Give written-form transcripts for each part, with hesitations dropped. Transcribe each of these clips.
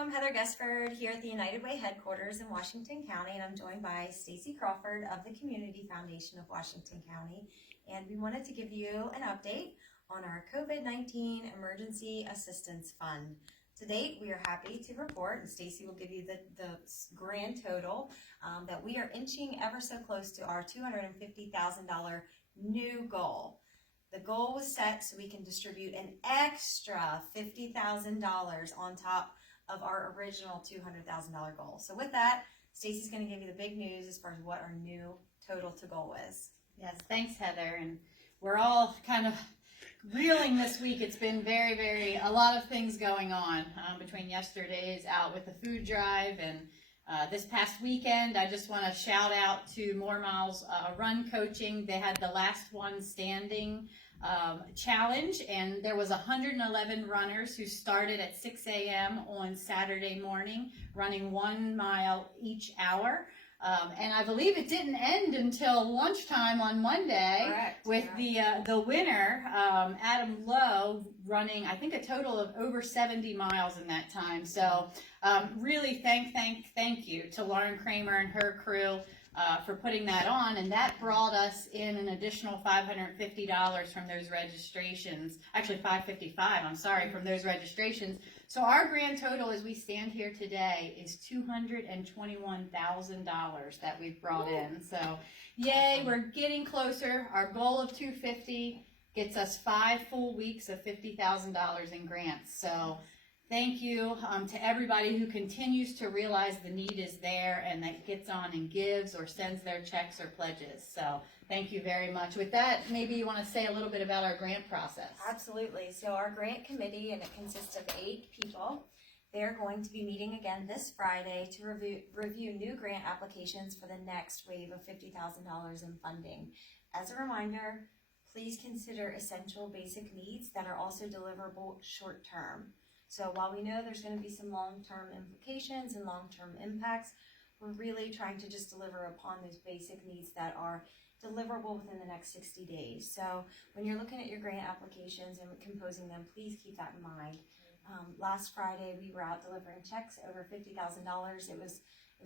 I'm Heather Gusford here at the United Way headquarters in Washington County, and I'm joined by Stacy Crawford of the Community Foundation of Washington County. And we wanted to give you an update on our COVID-19 Emergency Assistance Fund. To date, we are happy to report, and Stacy will give you the grand total, that we are inching ever so close to our $250,000 new goal. The goal was set so we can distribute an extra $50,000 on top of our original $200,000 goal. So with that, Stacy's going to give you the big news as far as what our new total to goal is. Yes, thanks, Heather. And we're all kind of reeling this week. It's been a lot of things going on between yesterday's out with the food drive and this past weekend. I just want to shout out to More Miles Run Coaching. They had the last one standing challenge, and there was 111 runners who started at 6 a.m. on Saturday morning, running 1 mile each hour. And I believe it didn't end until lunchtime on Monday. Correct. With the winner, Adam Lowe, running I think a total of over 70 miles in that time. So really thank you to Lauren Kramer and her crew for putting that on, and that brought us in an additional $550 from those registrations. Actually $555, I'm sorry, from those registrations. So our grand total as we stand here today is $221,000 that we've brought in. So yay, we're getting closer. Our goal of $250 gets us 5 full weeks of $50,000 in grants. So thank you to everybody who continues to realize the need is there and that gets on and gives or sends their checks or pledges. So thank you very much. With that, maybe you want to say a little bit about our grant process. Absolutely. So our grant committee, and it consists of 8 people, they're going to be meeting again this Friday to review new grant applications for the next wave of $50,000 in funding. As a reminder, please consider essential basic needs that are also deliverable short term. So while we know there's going to be some long-term implications and long-term impacts, we're really trying to just deliver upon those basic needs that are deliverable within the next 60 days. So when you're looking at your grant applications and composing them, please keep that in mind. Last Friday, we were out delivering checks over $50,000. It was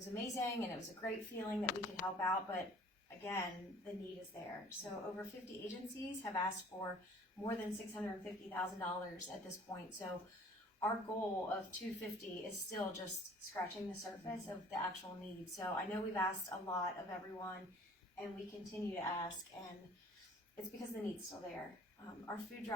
amazing, and it was a great feeling that we could help out, but again, the need is there. So over 50 agencies have asked for more than $650,000 at this point. So our goal of $250 is still just scratching the surface of the actual need. So I know we've asked a lot of everyone, and we continue to ask, and it's because the need's still there. Our food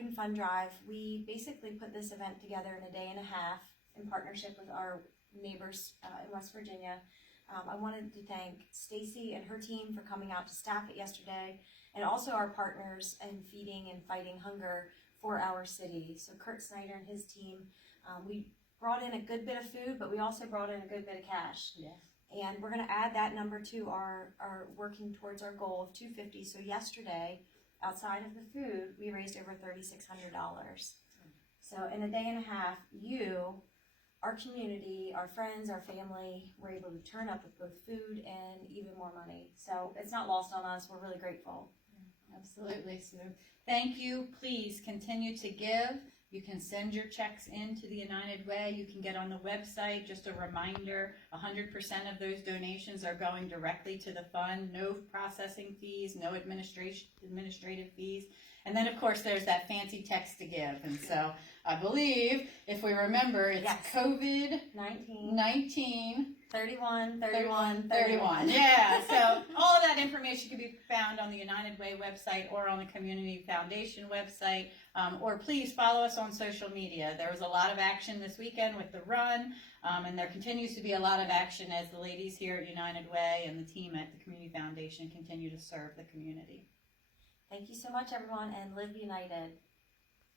and fun drive, we basically put this event together in a day and a half in partnership with our neighbors in West Virginia. I wanted to thank Stacy and her team for coming out to staff it yesterday, and also our partners in feeding and fighting hunger for our city. So Kurt Snyder and his team, we brought in a good bit of food, but we also brought in a good bit of cash. Yeah. And we're going to add that number to our working towards our goal of $250. So yesterday, outside of the food, we raised over $3,600. So in a day and a half, our community, our friends, our family were able to turn up with both food and even more money. So it's not lost on us. We're really grateful. Absolutely. So thank you. Please continue to give. You can send your checks in to the United Way. You can get on the website. Just a reminder, 100% of those donations are going directly to the fund. No processing fees, no administrative fees. And then, of course, there's that fancy text to give. And so I believe, if we remember, it's yes. COVID-19. 31. Yeah, so all of that information can be found on the United Way website or on the Community Foundation website, or please follow us on social media. There was a lot of action this weekend with the run, and there continues to be a lot of action as the ladies here at United Way and the team at the Community Foundation continue to serve the community. Thank you so much, everyone, and live united.